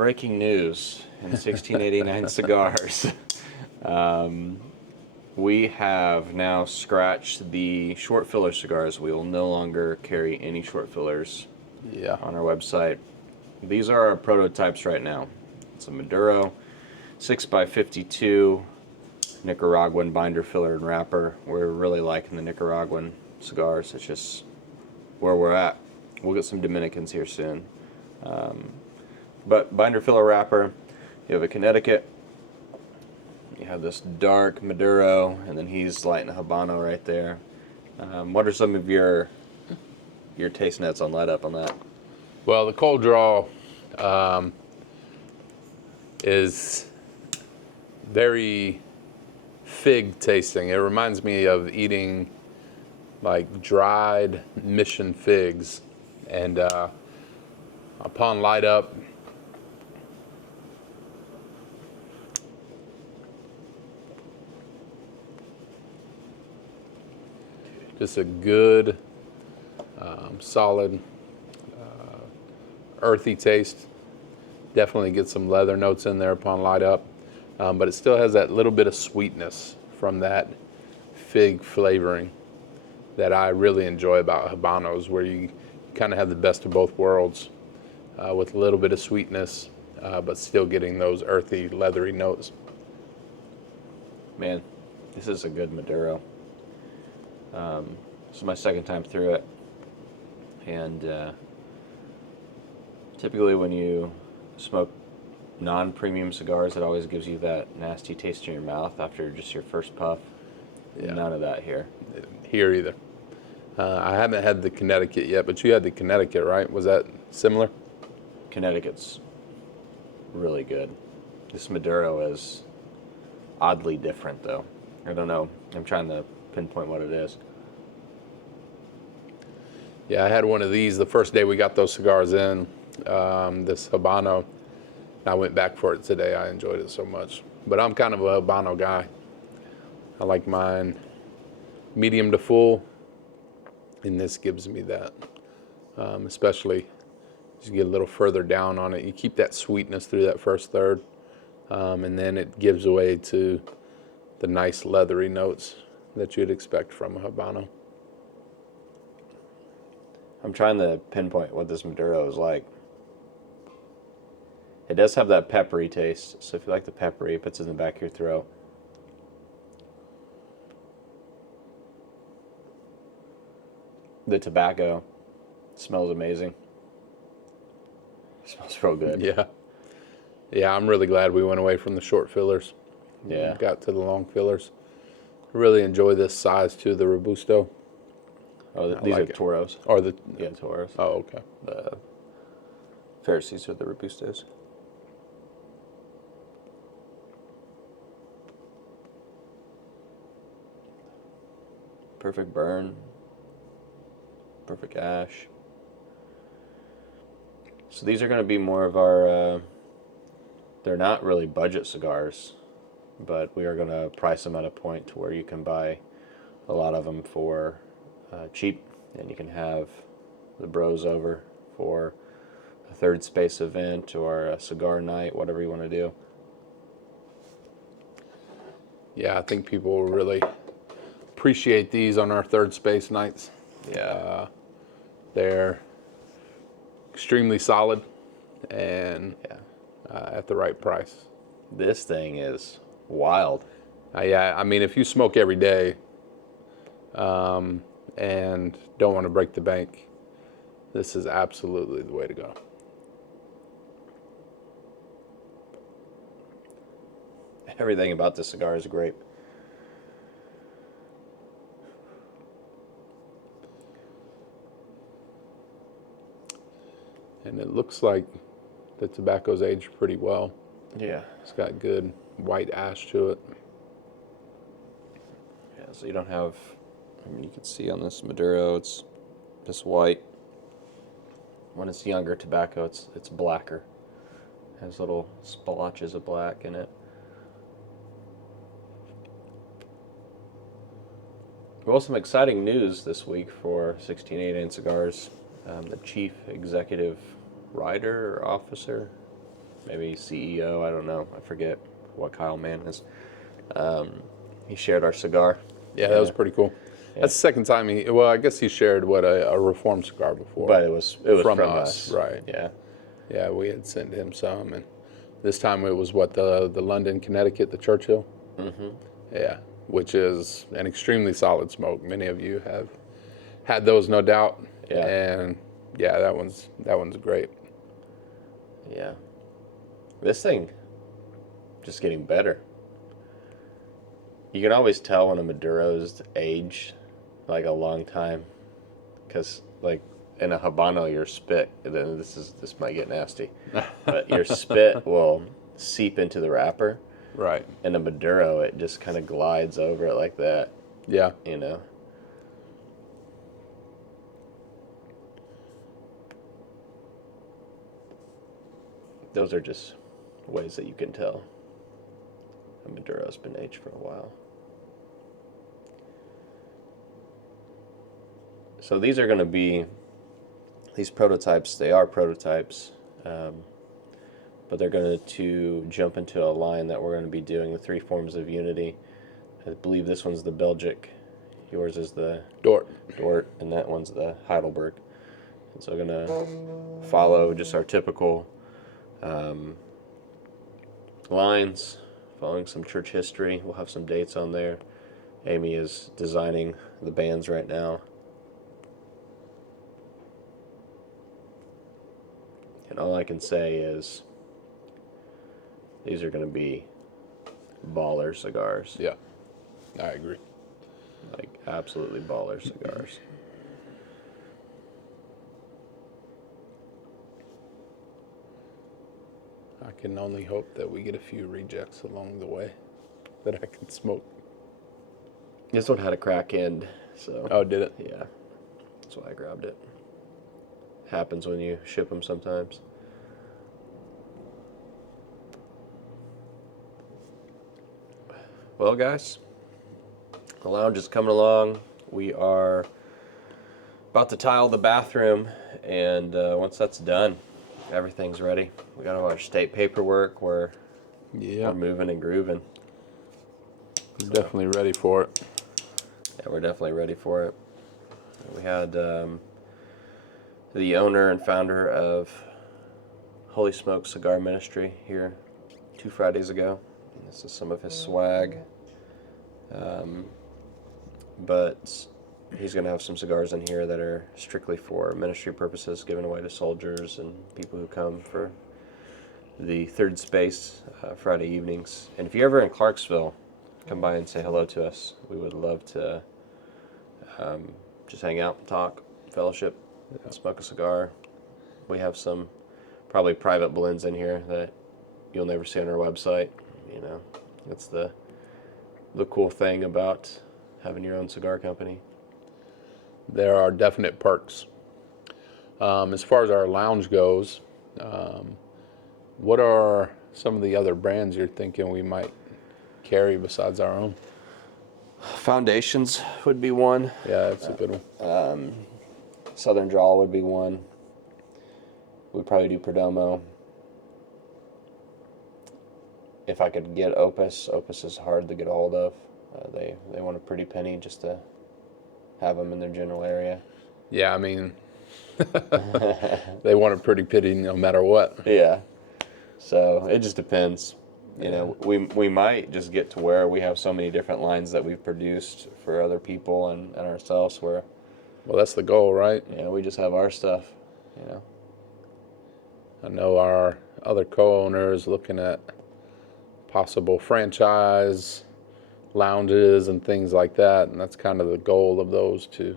breaking news in 1689 cigars. We have now scratched the short filler cigars. We will no longer carry any short fillers on our website. These are our prototypes right now. It's a Maduro 6x52 Nicaraguan binder, filler, and wrapper. We're really liking the Nicaraguan cigars. It's just where we're at. We'll get some Dominicans here soon. But binder, filler, wrapper. You have a Connecticut. You have this dark Maduro, and then he's lighting a Habano right there. What are some of your taste nets on light up on that? Well, the cold draw is very fig tasting. It reminds me of eating like dried mission figs, and upon light up, just a good, solid, earthy taste. Definitely get some leather notes in there upon light up, but it still has that little bit of sweetness from that fig flavoring that I really enjoy about Habanos, where you kind of have the best of both worlds with a little bit of sweetness, but still getting those earthy, leathery notes. Man, this is a good Maduro. This is my second time through it, and typically when you smoke non-premium cigars, it always gives you that nasty taste in your mouth after just your first puff. Yeah. None of that here. Here either. I haven't had the Connecticut yet, but you had the Connecticut, right? Was that similar? Connecticut's really good. This Maduro is oddly different, though. I don't know. I'm trying to pinpoint what it is. Yeah, I had one of these the first day we got those cigars in, this Habano. I went back for it today. I enjoyed it so much. But I'm kind of a Habano guy. I like mine medium to full, and this gives me that. Especially as you get a little further down on it, you keep that sweetness through that first third, and then it gives way to the nice leathery notes that you'd expect from a Habano. I'm trying to pinpoint what this Maduro is like. It does have that peppery taste, so if you like the peppery, it puts it in the back of your throat. The tobacco smells amazing. It smells real good. Yeah. Yeah, I'm really glad we went away from the short fillers. Yeah. Got to the long fillers. I really enjoy this size too, the Robusto. Oh, these like are Toros. Or the Toros. Oh, okay. The Pharisees are the Robustos. Perfect burn. Perfect ash. So these are going to be more of our, they're not really budget cigars, but we are going to price them at a point to where you can buy a lot of them for cheap, and you can have the bros over for a third space event or a cigar night, whatever you want to do. Yeah, I think people will really appreciate these on our third space nights. Yeah. They're extremely solid and at the right price. This thing is wild. Yeah, I mean, if you smoke every day and don't want to break the bank, this is absolutely the way to go. Everything about this cigar is great. And it looks like the tobacco's aged pretty well. Yeah. It's got good white ash to it. Yeah, so you don't have, I mean, you can see on this Maduro, it's just white. When it's younger tobacco, it's blacker. It has little splotches of black in it. Well, some exciting news this week for 1689 Cigars. The chief executive writer or officer, maybe CEO, I don't know. I forget what Kyle Mann is. He shared our cigar. Yeah, that was pretty cool. Yeah. That's the second time well, I guess he shared a Reformed cigar before. But it was from us. Right. Yeah. Yeah, we had sent him some, and this time it was the London, Connecticut, the Churchill. Mm-hmm. Yeah, which is an extremely solid smoke. Many of you have had those, no doubt. Yeah. And yeah, that one's great. Yeah. This thing just getting better. You can always tell when a Maduro's aged like a long time, because like in a Habano, your spit, then this might get nasty, but your spit will seep into the wrapper. Right. In a Maduro, it just kind of glides over it like that. Yeah. You know. Those are just ways that you can tell a Maduro's been aged for a while. So these are going to be, these prototypes, they are prototypes, but they're going to jump into a line that we're going to be doing the 3 forms of unity. I believe this one's the Belgic, yours is the Dort, and that one's the Heidelberg. And so we're going to follow just our typical lines, following some church history. We'll have some dates on there. Amy is designing the bands right now. And all I can say is these are going to be baller cigars. Yeah, I agree. Like absolutely baller cigars. I can only hope that we get a few rejects along the way that I can smoke. This one had a crack end, so. Oh, did it? Yeah, that's why I grabbed it. Happens when you ship them sometimes. Well, guys, the lounge is coming along. We are about to tile the bathroom, and once that's done, everything's ready. We got all our state paperwork. We're moving and grooving. We're definitely ready for it. Yeah, we're definitely ready for it. We had the owner and founder of Holy Smoke Cigar Ministry here 2 Fridays ago. And this is some of his swag. But he's going to have some cigars in here that are strictly for ministry purposes, given away to soldiers and people who come for the Third Space Friday evenings. And if you're ever in Clarksville, come by and say hello to us. We would love to just hang out, talk, fellowship, smoke a cigar. We have some probably private blends in here that you'll never see on our website. You know, that's the cool thing about having your own cigar company. There are definite perks. As far as our lounge goes, what are some of the other brands you're thinking we might carry besides our own? Foundations would be one. Yeah, that's a good one. Southern Drawl would be one. We'd probably do Perdomo. If I could get Opus is hard to get a hold of. They want a pretty penny just to have them in their general area. Yeah, I mean, they want a pretty pity no matter what. Yeah. So it just depends. You know, we might just get to where we have so many different lines that we've produced for other people and ourselves where, well, that's the goal, right? you know, we just have our stuff, you know. I know our other co-owners looking at possible franchise lounges and things like that, and that's kind of the goal of those, to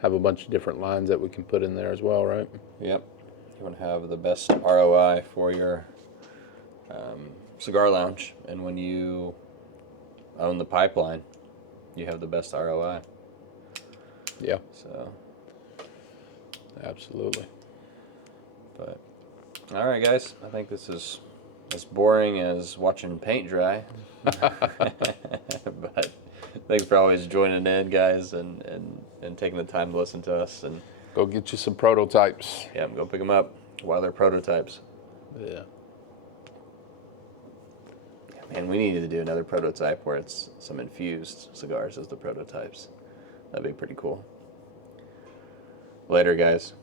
have a bunch of different lines that we can put in there as well, right? Yep. You want to have the best ROI for your cigar lounge, and when you own the pipeline, you have the best ROI. Yeah, So, absolutely. but all right, guys, I think this is as boring as watching paint dry. But thanks for always joining in, guys, and taking the time to listen to us. And Go get you some prototypes. yeah, go pick them up. why they're prototypes. Yeah. And we needed to do another prototype where it's some infused cigars as the prototypes. That'd be pretty cool. Later, guys.